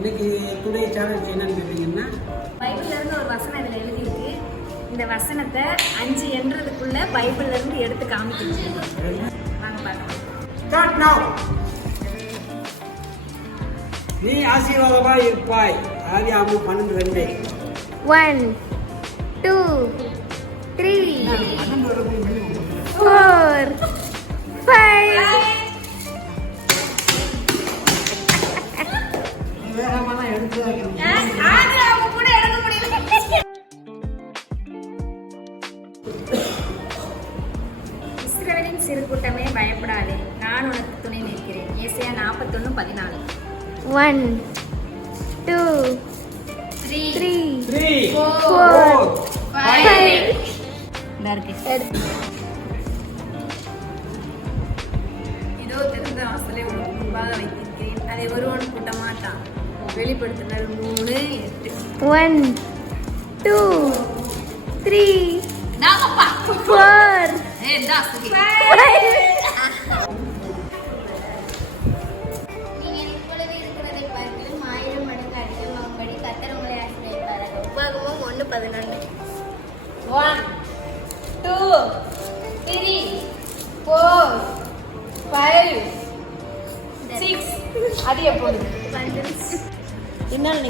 இன்னைக்கு today challenge என்னன்னு கேட்டீங்கன்னா பைபிள்ல இருந்து ஒரு வசனம் இதுல எழுதியிருக்கு. இந்த வசனத்தை 5 என்றதுக்குள்ள பைபிள்ல இருந்து எடுத்து காமிக்கணும். வாங்க பார்க்கலாம். ஸ்டார்ட் நவ. நீ ஆசீர்வாதமாய் இருப்பாய். ஆதியாகமம் 12:2. 1 2 3 4 5 வேகமாக எடுத்து வைக்கணும். இஸ்ரவேலின் சிறு கூட்டமே பயப்படாதே, நான் உனக்கு துணை நிற்கிறேன். ஏசாயா 41:14. 1 2 3 4 5 இதோ திறந்த வாசலை உனக்கு முன்பாக வைத்திருக்கிறேன், அதை ஒருவன் கூட்ட மாட்டான். வெளிப்படுத்தினர் 3:8. 1 2 3 4 1 2 3 4 5 6 அது எப்போது